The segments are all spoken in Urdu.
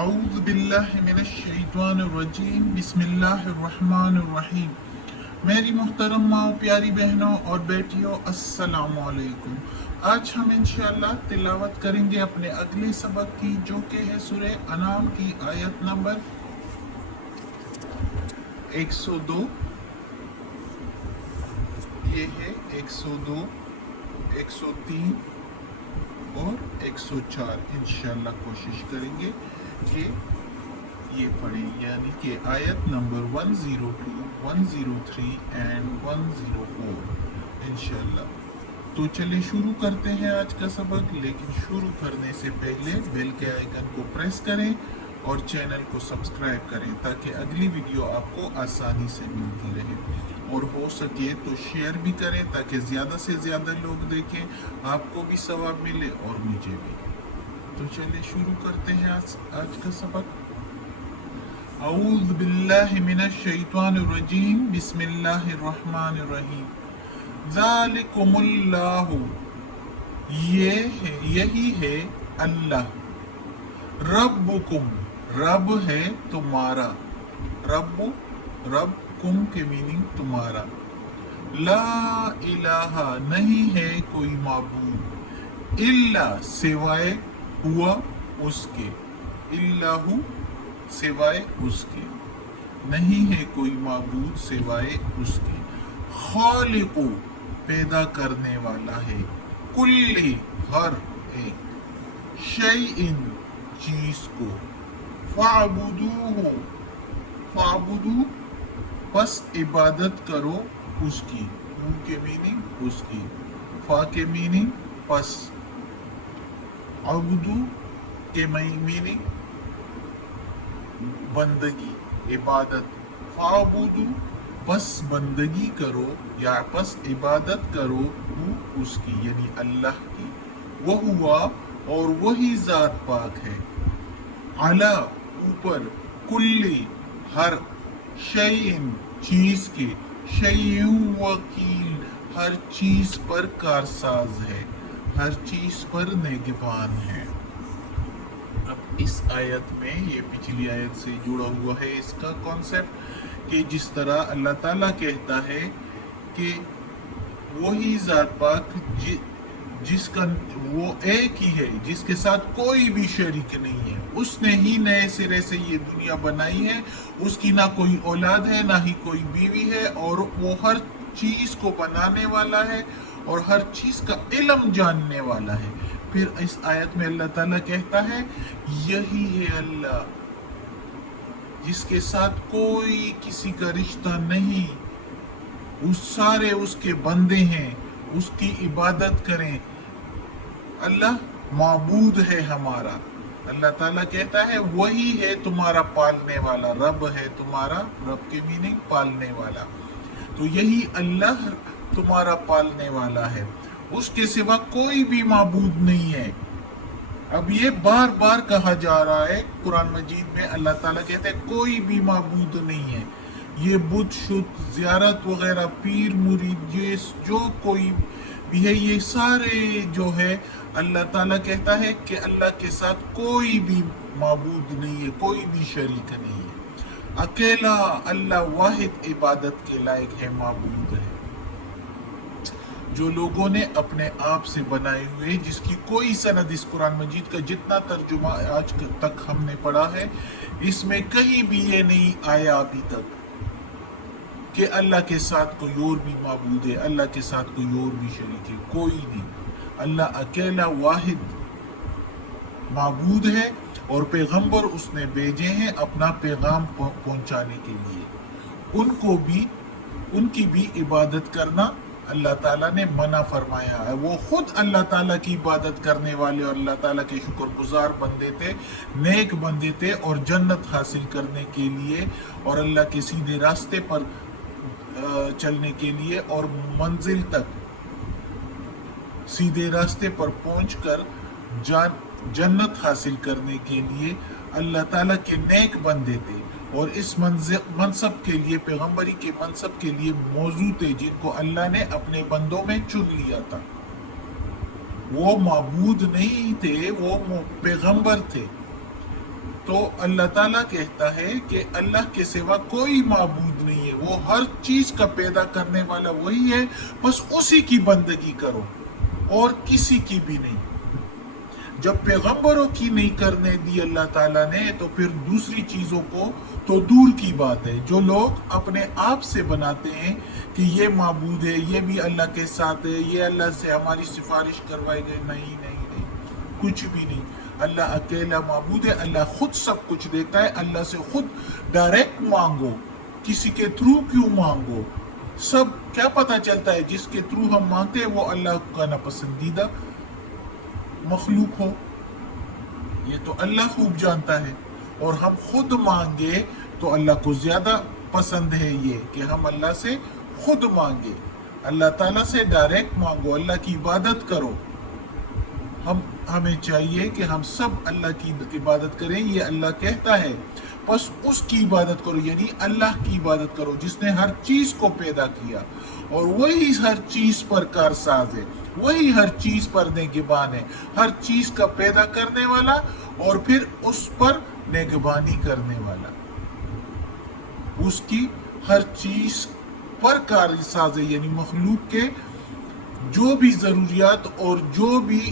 اعوذ باللہ من الشیطان الرجیم بسم اللہ الرحمن الرحیم۔ میری محترم ماں، پیاری بہنوں اور بیٹیوں، السلام علیکم۔ آج ہم انشاءاللہ تلاوت کریں گے اپنے اگلے سبق کی، جو کہ ہے سورہ انعام کی آیت نمبر 102۔ یہ ہے 102، 103 اور 104۔ انشاءاللہ کوشش کریں گے کہ یہ پڑھیں، یعنی کہ آیت نمبر 102، 103 اینڈ 104 انشاءاللہ۔ تو چلے شروع کرتے ہیں آج کا سبق، لیکن شروع کرنے سے پہلے بیل کے آئیکن کو پریس کریں اور چینل کو سبسکرائب کریں تاکہ اگلی ویڈیو آپ کو آسانی سے ملتی رہے، اور ہو سکے تو شیئر بھی کریں تاکہ زیادہ سے زیادہ لوگ دیکھیں، آپ کو بھی ثواب ملے اور مجھے بھی۔ تو چلے شروع کرتے ہیں آج کا سبق۔ اعوذ باللہ من الشیطان الرجیم بسم اللہ الرحمن الرحیم۔ ذالکم اللہ، یہی ہے اللہ، ربکم، رب ہے تمہارا، رب کم کے میننگ تمہارا، لا الہ نہیں ہے کوئی معبود، الا سوائے ہوا اس کے، اللہ سوائے اس کے، نہیں ہے کوئی معبود سوائے اس کے، خالق پیدا کرنے والا ہے، کل ہر ایک، شیئن چیز کو، فاعبدوہ فاعبدو پس عبادت کرو اس کی، او کے میننگ اس کی، فا کے میننگ پس، عبدو کے میننگ بندگی، عبادت، فاعبدو پس بندگی کرو یا پس عبادت کرو اس کی یعنی اللہ کی، وہوا اور وہی ذات پاک ہے، علی اوپر، کل ہر، شیئن چیز کے، شیئن وکیل ہر چیز پر کارساز ہے، ہر چیز پر نگہبان ہے۔ اب اس آیت میں یہ پچھلی آیت سے جڑا ہوا ہے اس کا کانسیپٹ، کہ جس طرح اللہ تعالیٰ کہتا ہے کہ وہی ذات پاک جس کا وہ ایک ہی ہے، جس کے ساتھ کوئی بھی شریک نہیں ہے، اس نے ہی نئے سرے سے یہ دنیا بنائی ہے، اس کی نہ کوئی اولاد ہے نہ ہی کوئی بیوی ہے، اور وہ ہر چیز کو بنانے والا ہے اور ہر چیز کا علم جاننے والا ہے۔ پھر اس آیت میں اللہ تعالیٰ کہتا ہے یہی ہے اللہ، جس کے ساتھ کوئی کسی کا رشتہ نہیں، اس سارے اس کے بندے ہیں، اس کی عبادت کریں، اللہ معبود ہے ہمارا۔ اللہ تعالیٰ کہتا ہے وہی ہے تمہارا پالنے والا، رب ہے تمہارا، رب کے میننگ پالنے والا، تو یہی اللہ تمہارا پالنے والا ہے، اس کے سوا کوئی بھی معبود نہیں ہے۔ اب یہ بار بار کہا جا رہا ہے قرآن مجید میں، اللہ تعالیٰ کہتے ہیں کوئی بھی معبود نہیں ہے، یہ بت شت زیارت وغیرہ، پیر مرید، یہ جو کوئی بھی ہے، یہ سارے جو ہے اللہ تعالیٰ کہتا ہے کہ اللہ کے ساتھ کوئی بھی معبود نہیں ہے، کوئی بھی شریک نہیں ہے، اکیلا اللہ واحد عبادت کے لائق ہے، معبود ہے، جو لوگوں نے اپنے آپ سے بنائے ہوئے، جس کی کوئی سند اس قرآن مجید کا جتنا ترجمہ آج تک ہم نے پڑھا ہے، اس میں کہیں بھی یہ نہیں آیا ابھی تک کہ اللہ کے ساتھ کوئی اور بھی معبود ہے، اللہ کے ساتھ کوئی اور بھی شریک ہے، کوئی نہیں، اللہ اکیلا واحد معبود ہے، اور پیغمبر اس نے بھیجے ہیں اپنا پیغام پہنچانے کے لیے، ان کی بھی عبادت کرنا اللہ تعالیٰ نے منع فرمایا ہے۔ وہ خود اللہ تعالیٰ کی عبادت کرنے والے اور اللہ تعالیٰ کے شکر گزار بندے تھے، نیک بندے تھے، اور جنت حاصل کرنے کے لیے اور اللہ کے سیدھے راستے پر چلنے کے لیے اور منزل تک سیدھے راستے پر پہنچ کر جنت حاصل کرنے کے لیے اللہ تعالیٰ کے نیک بندے تھے، اور اس منصب کے لیے، پیغمبری کے منصب کے لیے موضوع تھے، جن کو اللہ نے اپنے بندوں میں چن لیا تھا۔ وہ معبود نہیں تھے، وہ پیغمبر تھے، تو اللہ تعالیٰ کہتا ہے کہ اللہ کے سوا کوئی معبود نہیں ہے، وہ ہر چیز کا پیدا کرنے والا وہی ہے، بس اسی کی بندگی کرو اور کسی کی بھی نہیں۔ جب پیغمبروں کی نہیں کرنے دی اللہ تعالیٰ نے تو پھر دوسری چیزوں کو تو دور کی بات ہے۔ جو لوگ اپنے آپ سے بناتے ہیں کہ یہ معبود ہے، یہ بھی اللہ کے ساتھ ہے، یہ اللہ سے ہماری سفارش کروائے گئے، نہیں نہیں نہیں، کچھ بھی نہیں۔ اللہ اکیلا معبود ہے، اللہ خود سب کچھ دیتا ہے، اللہ سے خود ڈائریکٹ مانگو، کسی کے تھرو کیوں مانگو؟ سب کیا پتہ چلتا ہے جس کے تھرو ہم مانگتے ہیں وہ اللہ کا ناپسندیدہ مخلوق ہو، یہ تو اللہ خوب جانتا ہے۔ اور ہم خود مانگے تو اللہ کو زیادہ پسند ہے یہ کہ ہم اللہ سے خود مانگے، اللہ تعالیٰ سے ڈائریکٹ مانگو، اللہ کی عبادت کرو۔ ہمیں چاہیے کہ ہم سب اللہ کی عبادت کریں، یہ اللہ کہتا ہے، بس اس کی عبادت کرو، یعنی اللہ کی عبادت کرو جس نے ہر چیز کو پیدا کیا، اور وہی ہر چیز پر کارساز ہے، وہی ہر چیز پر نگہبان ہے، ہر چیز کا پیدا کرنے والا اور پھر اس پر نگہبانی کرنے والا، اس کی ہر چیز پر کارساز ہے، یعنی مخلوق کے جو بھی ضروریات اور جو بھی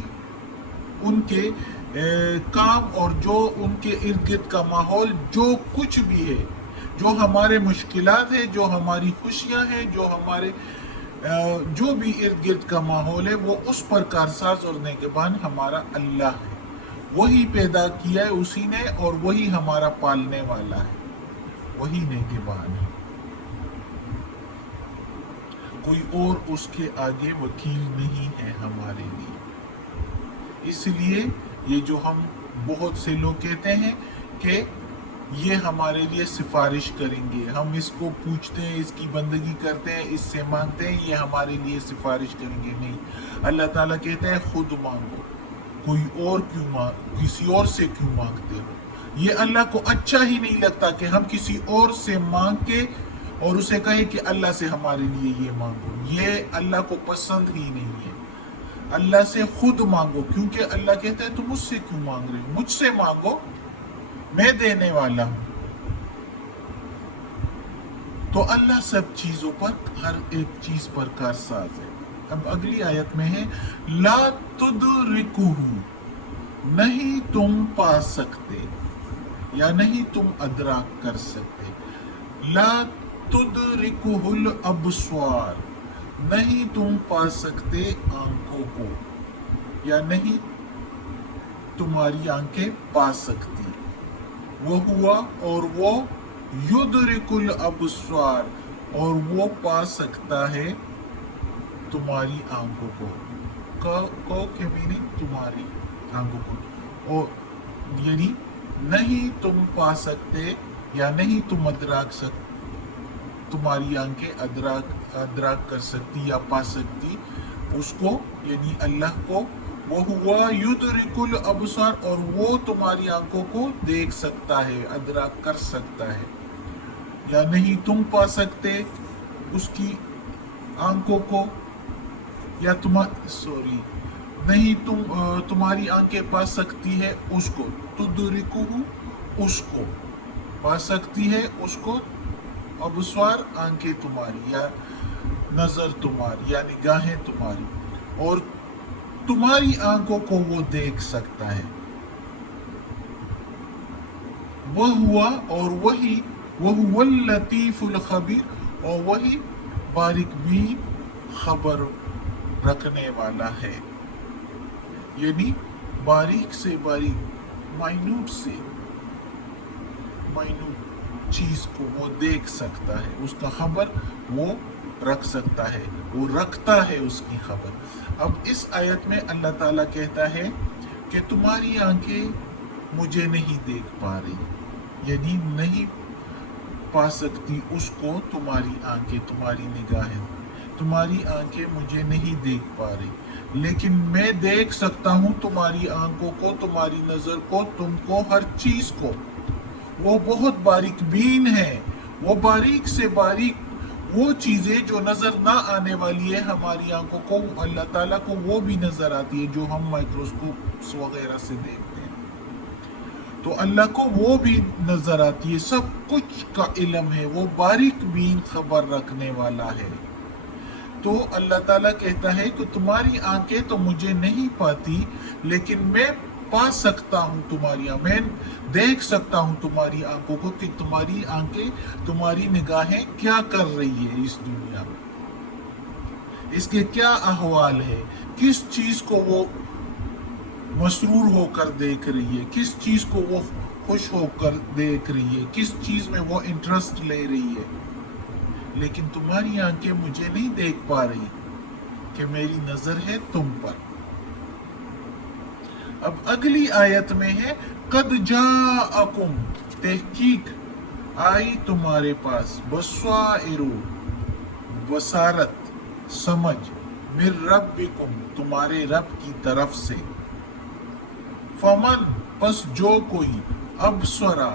ان کے کام اور جو ان کے ارد گرد کا ماحول، جو کچھ بھی ہے، جو ہمارے مشکلات ہیں، جو ہماری خوشیاں ہیں، جو ہمارے جو بھی ارد گرد کا ماحول ہے، وہ اس پر کارساز اور نگہبان ہمارا اللہ ہے۔ وہی پیدا کیا ہے اسی نے، اور وہی ہمارا پالنے والا ہے، وہی نگہبان ہے، کوئی اور اس کے آگے وکیل نہیں ہے ہمارے لیے۔ اس لیے یہ جو ہم بہت سے لوگ کہتے ہیں کہ یہ ہمارے لیے سفارش کریں گے، ہم اس کو پوچھتے ہیں، اس کی بندگی کرتے ہیں، اس سے مانگتے ہیں، یہ ہمارے لیے سفارش کریں گے، نہیں۔ اللہ تعالیٰ کہتا ہے خود مانگو، کوئی اور کیوں کسی اور سے کیوں مانگتے ہو؟ یہ اللہ کو اچھا ہی نہیں لگتا کہ ہم کسی اور سے مانگ کے اور اسے کہیں کہ اللہ سے ہمارے لیے یہ مانگو، یہ اللہ کو پسند ہی نہیں ہے۔ اللہ سے خود مانگو، کیونکہ اللہ کہتا ہے تم مجھ سے کیوں مانگ رہے ہو؟ مجھ سے مانگو، میں دینے والا ہوں۔ تو اللہ سب چیزوں پر، ہر ایک چیز پر کارساز ہے۔ اب اگلی آیت میں ہے لا تدرکہ، نہیں تم پا سکتے یا نہیں تم ادراک کر سکتے، لا تدرکہ الابصار، نہیں تم پا سکتے آنکھوں کو، یا نہیں تمہاری آنکھیں پا سکتی، وہ ہوا اور وہ یدرک الابصار، اور وہ پا سکتا ہے تمہاری آنکھوں کو کے میننگ تمہاری آنکھوں کو، اور یعنی نہیں تم پا سکتے یا نہیں تم ادراک سکتے، تمہاری آنکھیں ادراک کر سکتی یا پا سکتی اس کو، یعنی اللہ کو، وہ ہوا یدرک الابصار، اور وہ تمہاری آنکھوں کو دیکھ سکتا ہے، ادراک کر سکتا ہے، یا نہیں تم پا سکتے اس کی آنکھوں کو، یا نہیں تمہاری آنکھیں پا سکتی ہے اس کو، تدرکہ اس کو پا سکتی ہے اس کو، ابصار آنکھیں تمہاری یا نظر تمہاری یا نگاہیں تمہاری، اور تمہاری آنکھوں کو وہ دیکھ سکتا ہے، وہ ہوا اور وہی، وہ اللطیف الخبیر، اور وہی باریک بین خبر رکھنے والا ہے، یعنی باریک سے باریک، مائنوٹ سے مائنوٹ چیز کو وہ دیکھ سکتا ہے، اس کا خبر وہ رکھ سکتا ہے، وہ رکھتا ہے اس کی خبر۔ اب اس آیت میں اللہ تعالیٰ کہتا ہے کہ تمہاری آنکھیں مجھے نہیں دیکھ پا رہی، یعنی نہیں پا سکتی اس کو، تمہاری آنکھیں، تمہاری نگاہیں، تمہاری آنکھیں مجھے نہیں دیکھ پا رہی، لیکن میں دیکھ سکتا ہوں تمہاری آنکھوں کو، تمہاری نظر کو، تم کو، ہر چیز کو۔ وہ بہت باریک بین ہے، وہ باریک سے باریک وہ چیزیں جو نظر نہ آنے والی ہے ہماری آنکھوں کو، اللہ تعالیٰ کو وہ بھی نظر آتی ہے جو ہم مائکروسکوپس وغیرہ سے دیکھتے ہیں۔ تو اللہ کو وہ بھی نظر آتی ہے، سب کچھ کا علم ہے، وہ باریک بین خبر رکھنے والا ہے۔ تو اللہ تعالیٰ کہتا ہے کہ تمہاری آنکھیں تو مجھے نہیں پاتی، لیکن میں پا سکتا ہوں تمہاری میں دیکھ سکتا ہوں تمہاری آنکھوں کو کہ تمہاری آنکھیں، تمہاری نگاہیں کیا کر رہی ہے اس دنیا میں، اس کے کیا احوال ہے، کس چیز کو وہ مسرور ہو کر دیکھ رہی ہے، کس چیز کو وہ خوش ہو کر دیکھ رہی ہے، کس چیز میں وہ انٹرسٹ لے رہی ہے، لیکن تمہاری آنکھیں مجھے نہیں دیکھ پا رہی کہ میری نظر ہے تم پر۔ اب اگلی آیت میں ہے قد جاءکم، تحقیق آئی تمہارے پاس، بصائر، بصارت، سمجھ، من ربکم، تمہارے رب کی طرف سے، فمن، پس جو کوئی، ابصرا،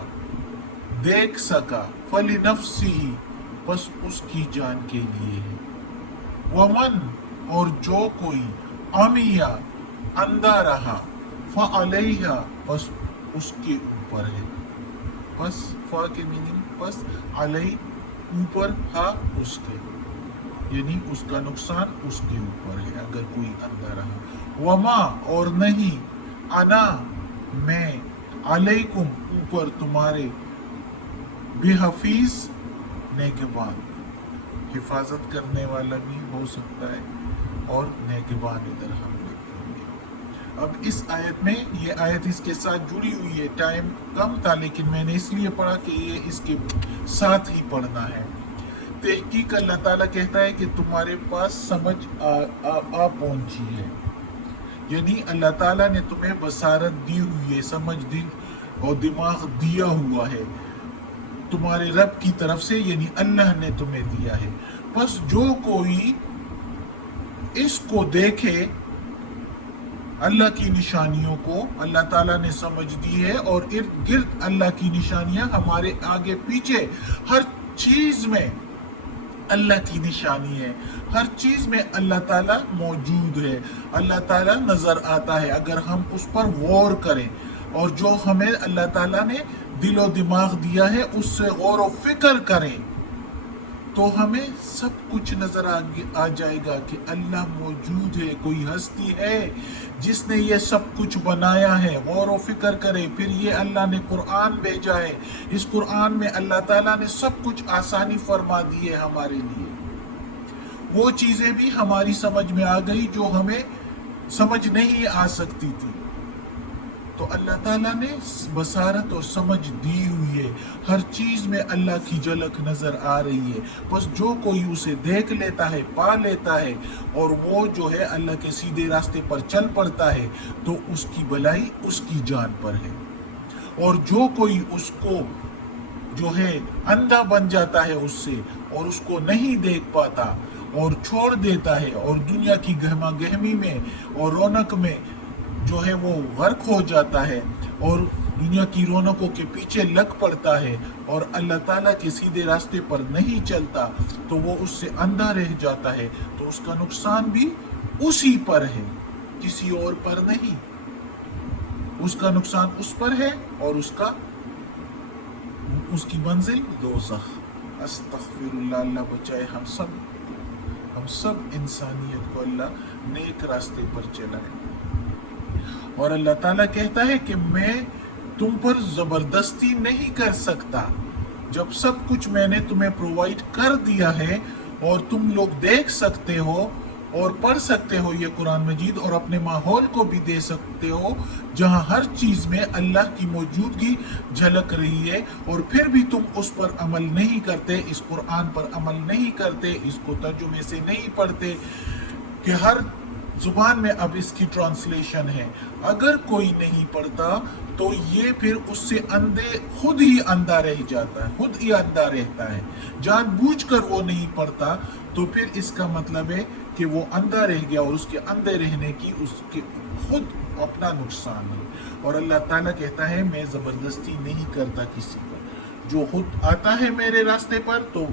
دیکھ سکا، فلنفسہ، پس اس کی جان کے لیے ہے، ومن، اور جو کوئی، عمیہ، اندھا رہا، فعلیہا، پس اس کے اوپر ہے، پس فا کے میننگ پس علیہ، اوپر، ہا اس کے، یعنی اس کا نقصان اس کے اوپر ہے اگر کوئی اندھا رہا، وما، اور نہیں، انا، میں، علیکم، اوپر تمہارے، بحفیظ، نگہبان، حفاظت کرنے والا بھی ہو سکتا ہے، اور نگہبان ادھر ہم لکھیں گے۔ اب اس آیت میں، یہ آیت اس کے ساتھ جڑی ہوئی ہے، ٹائم کم تھا لیکن میں نے اس لیے پڑھا کہ یہ اس کے ساتھ ہی پڑھنا ہے۔ تحقیق اللہ تعالیٰ کہتا ہے کہ تمہارے پاس سمجھ آ پہنچی ہے، یعنی اللہ تعالیٰ نے تمہیں بصارت دی ہوئی ہے، سمجھ دی اور دماغ دیا ہوا ہے تمہارے رب کی طرف سے، یعنی اللہ نے تمہیں دیا ہے، پس جو کوئی اس کو دیکھے، اللہ کی نشانیوں کو اللہ تعالیٰ نے سمجھ دی ہے، اور ارد گرد اللہ کی نشانیاں، ہمارے آگے پیچھے ہر چیز میں اللہ کی نشانی ہے، ہر چیز میں اللہ تعالیٰ موجود ہے، اللہ تعالیٰ نظر آتا ہے اگر ہم اس پر غور کریں، اور جو ہمیں اللہ تعالیٰ نے دل و دماغ دیا ہے اس سے غور و فکر کریں تو ہمیں سب کچھ نظر آ جائے گا کہ اللہ موجود ہے، کوئی ہستی ہے جس نے یہ سب کچھ بنایا ہے، غور و فکر کرے۔ پھر یہ اللہ نے قرآن بھیجا ہے، اس قرآن میں اللہ تعالیٰ نے سب کچھ آسانی فرما دی ہے ہمارے لیے، وہ چیزیں بھی ہماری سمجھ میں آ گئی جو ہمیں سمجھ نہیں آ سکتی تھی، تو اللہ تعالیٰ نے بصارت اور سمجھ دی ہوئی ہے، ہر چیز میں اللہ کی جھلک نظر آ رہی ہے، بس جو کوئی اسے دیکھ لیتا ہے، پا لیتا ہے، اور وہ جو ہے اللہ کے سیدھے راستے پر چل پڑتا ہے، تو اس کی بھلائی اس کی جان پر ہے، اور جو کوئی اس کو جو ہے اندھا بن جاتا ہے اس سے، اور اس کو نہیں دیکھ پاتا اور چھوڑ دیتا ہے، اور دنیا کی گہما گہمی میں اور رونق میں جو ہے وہ غرق ہو جاتا ہے، اور دنیا کی رونقوں کے پیچھے لگ پڑتا ہے، اور اللہ تعالیٰ کے سیدھے راستے پر نہیں چلتا، تو وہ اس سے اندھا رہ جاتا ہے، تو اس کا نقصان بھی اسی پر ہے، کسی اور پر نہیں، اس کا نقصان اس پر ہے، اور اس کی منزل دوزخ۔ استغفر اللہ، اللہ بچائے ہم سب انسانیت کو اللہ نیک راستے پر چلائے۔ اور اللہ تعالیٰ کہتا ہے کہ میں تم پر زبردستی نہیں کر سکتا، جب سب کچھ میں نے تمہیں پرووائڈ کر دیا ہے، اور تم لوگ دیکھ سکتے ہو اور پڑھ سکتے ہو یہ قرآن مجید، اور اپنے ماحول کو بھی دے سکتے ہو جہاں ہر چیز میں اللہ کی موجودگی جھلک رہی ہے، اور پھر بھی تم اس پر عمل نہیں کرتے، اس قرآن پر عمل نہیں کرتے، اس کو ترجمے سے نہیں پڑھتے، کہ ہر زبان میں اب اس کی ٹرانسلیشن ہے، اگر کوئی نہیں پڑھتا تو یہ پھر اس سے خود ہی اندھا رہ جاتا ہے، خود ہی اندھا رہتا ہے، جان بوجھ کر وہ نہیں پڑھتا، تو پھر اس کا مطلب ہے کہ وہ اندھا رہ گیا، اور اس کے اندھے رہنے کی اس کے خود اپنا نقصان ہے۔ اور اللہ تعالیٰ کہتا ہے میں زبردستی نہیں کرتا کسی پر، جو خود آتا ہے میرے راستے پر تو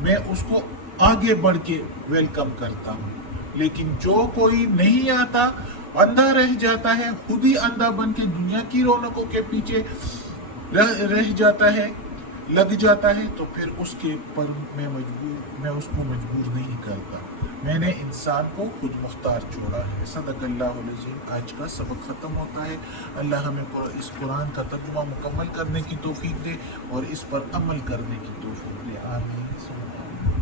میں اس کو آگے بڑھ کے ویلکم کرتا ہوں، لیکن جو کوئی نہیں آتا اندھا رہ جاتا ہے، خود ہی اندھا بن کے دنیا کی رونقوں کے پیچھے رہ جاتا ہے، لگ جاتا ہے، تو پھر اس کے پر میں اس کو مجبور نہیں کرتا، میں نے انسان کو خود مختار چھوڑا ہے۔ صدق اللہ العظیم۔ آج کا سبق ختم ہوتا ہے۔ اللہ ہمیں اس قرآن کا ترجمہ مکمل کرنے کی توفیق دے اور اس پر عمل کرنے کی توفیق دے، آمین ثم آمین۔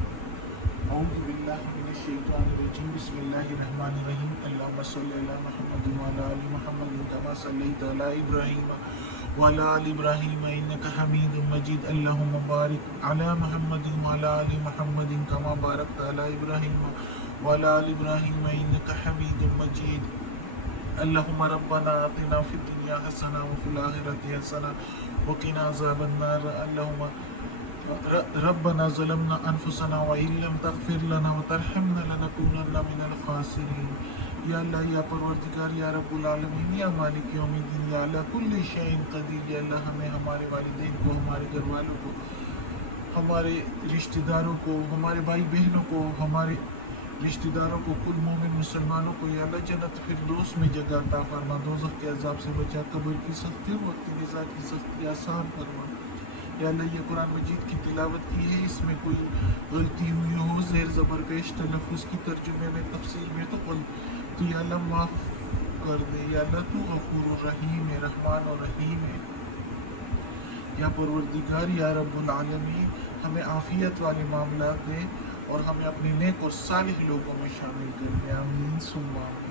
اعوذ باللہ من الشیطان الرجیم، بسم اللہ الرحمن الرحیم۔ اللہم صلی علی محمد وعلی آل محمد کما صلیت علی ابراہیم وعلی آل ابراہیم انک حمید مجید۔ اللہم بارک علی محمد وعلی آل محمد کما بارکت علی ابراہیم وعلی آل ابراہیم انک حمید مجید۔ اللہم ربنا آتنا فی الدنیا حسنہ وفی الآخرۃ حسنہ وقنا عذاب النار۔ اللہم ربنا ظلمنا انفسنا وان لم تغفر لنا وترحمنا لنکونن من الخاسرین۔ یا اللہ، یا پروردگار، یا رب العالمین، یا مالک یوم الدین، یا اللہ کل شیء قدیر، یا اللہ ہمیں، ہمارے والدین کو، ہمارے گھر والوں کو، ہمارے رشتہ داروں کو، ہمارے بھائی بہنوں کو، ہمارے رشتہ داروں کو، کل مومن مسلمانوں کو یا اللہ جنت فردوس میں جگہ عطا فرما، دوزخ کے عذاب سے بچا، قبر کی سختی اور وقت رضا کی سختی آسان فرما۔ یا اللہ یہ قرآن مجید کی تلاوت کی ہے، اس میں کوئی غلطی ہوئی ہو، زیر زبر پیش تلفظ کی، ترجمے میں، تفسیر میں، تو یا اللہ معاف کر دے۔ یا اللہ تو غفور الرحیم ہے، رحمان اور رحیم ہے۔ یا پروردگار، یا رب العالمین، ہمیں عافیت والے معاملات دے اور ہمیں اپنے نیک اور صالح لوگوں میں شامل کر دے، آمین ثم آمین۔